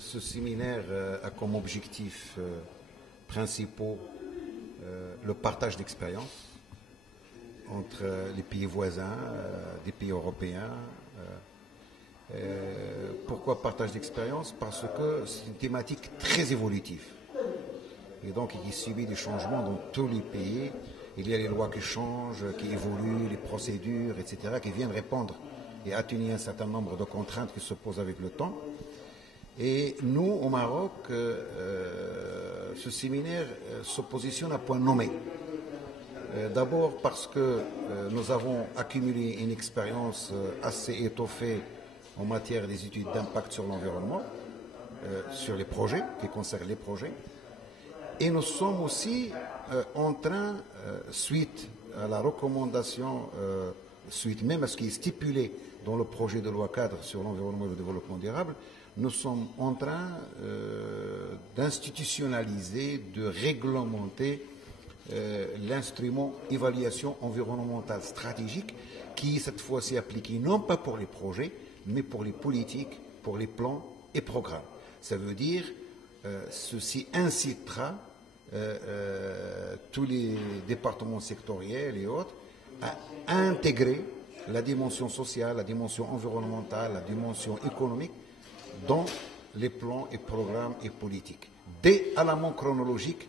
Ce séminaire a comme objectif principaux le partage d'expériences entre les pays voisins, des pays européens. Pourquoi partage d'expériences? Parce que c'est une thématique très évolutive. Et donc, il subit des changements dans tous les pays. Il y a les lois qui changent, qui évoluent, les procédures, etc., qui viennent répondre et atténuer un certain nombre de contraintes qui se posent avec le temps. Et nous, au Maroc, ce séminaire se positionne à point nommé. D'abord parce que nous avons accumulé une expérience assez étoffée en matière des études d'impact sur l'environnement, sur les projets, qui concernent les projets. Et nous sommes aussi en train, suite à la recommandation, suite même à ce qui est stipulé dans le projet de loi cadre sur l'environnement et le développement durable, nous sommes en train d'institutionnaliser, de réglementer l'instrument évaluation environnementale stratégique qui, cette fois-ci, est appliqué non pas pour les projets, mais pour les politiques, pour les plans et programmes. Ça veut dire ceci incitera tous les départements sectoriels et autres à intégrer la dimension sociale, la dimension environnementale, la dimension économique dans les plans et programmes et politiques, dès à l'amont chronologique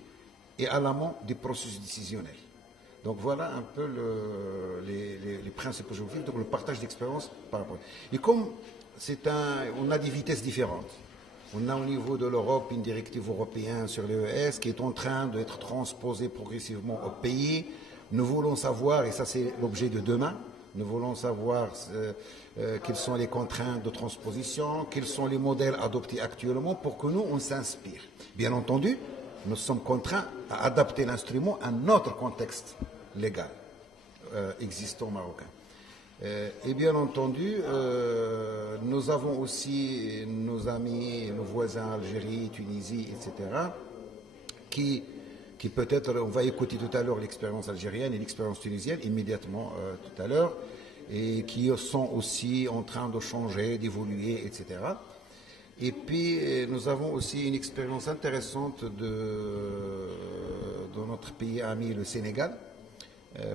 et à l'amont des processus décisionnels. Donc voilà un peu les principaux objectifs, donc le partage d'expérience par rapport. Et comme on a des vitesses différentes. On a au niveau de l'Europe une directive européenne sur l'EES qui est en train d'être transposée progressivement au pays. Nous voulons savoir, et ça c'est l'objet de demain, nous voulons savoir quelles sont les contraintes de transposition, quels sont les modèles adoptés actuellement pour que nous, on s'inspire. Bien entendu, nous sommes contraints à adapter l'instrument à notre contexte légal existant marocain. Et bien entendu, nous avons aussi nos amis, nos voisins, Algérie, Tunisie, etc., qui peut-être, on va écouter tout à l'heure l'expérience algérienne et l'expérience tunisienne immédiatement tout à l'heure, et qui sont aussi en train de changer, d'évoluer, etc. Et puis, nous avons aussi une expérience intéressante de notre pays ami, le Sénégal,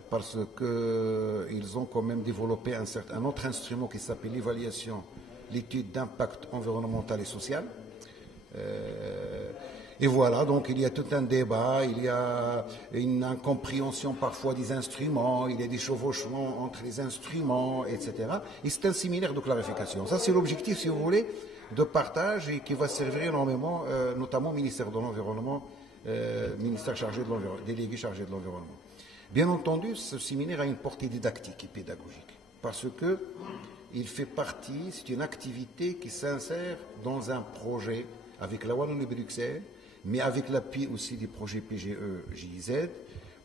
parce qu'ils ont quand même développé un autre instrument qui s'appelle l'évaluation, l'étude d'impact environnemental et social. Et voilà, donc il y a tout un débat, il y a une incompréhension parfois des instruments, il y a des chevauchements entre les instruments, etc. Et c'est un séminaire de clarification. Ça, c'est l'objectif, si vous voulez, de partage et qui va servir énormément, notamment au ministère de l'Environnement, ministère chargé de l'environnement, délégué chargé de l'environnement. Bien entendu, ce séminaire a une portée didactique et pédagogique, parce que il fait partie, c'est une activité qui s'insère dans un projet avec la Wallonie-Bruxelles, mais avec l'appui aussi des projets PGE-GIZ,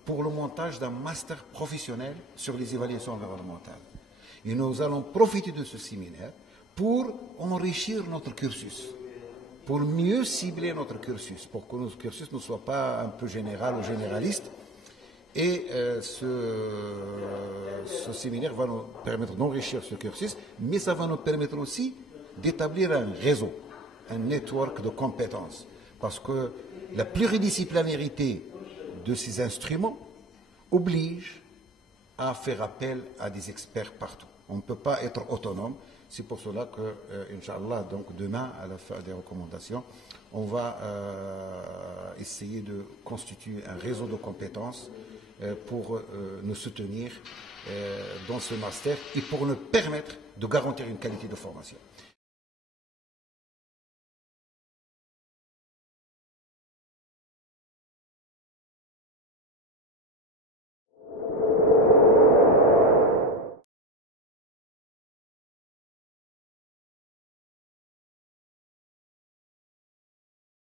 pour le montage d'un master professionnel sur les évaluations environnementales. Et nous allons profiter de ce séminaire pour enrichir notre cursus, pour mieux cibler notre cursus, pour que notre cursus ne soit pas un peu général ou généraliste. Et ce séminaire va nous permettre d'enrichir ce cursus, mais ça va nous permettre aussi d'établir un réseau, un network de compétences. Parce que la pluridisciplinarité de ces instruments oblige à faire appel à des experts partout. On ne peut pas être autonome. C'est pour cela que, Inch'Allah, donc demain, à la fin des recommandations, on va essayer de constituer un réseau de compétences pour nous soutenir dans ce master et pour nous permettre de garantir une qualité de formation.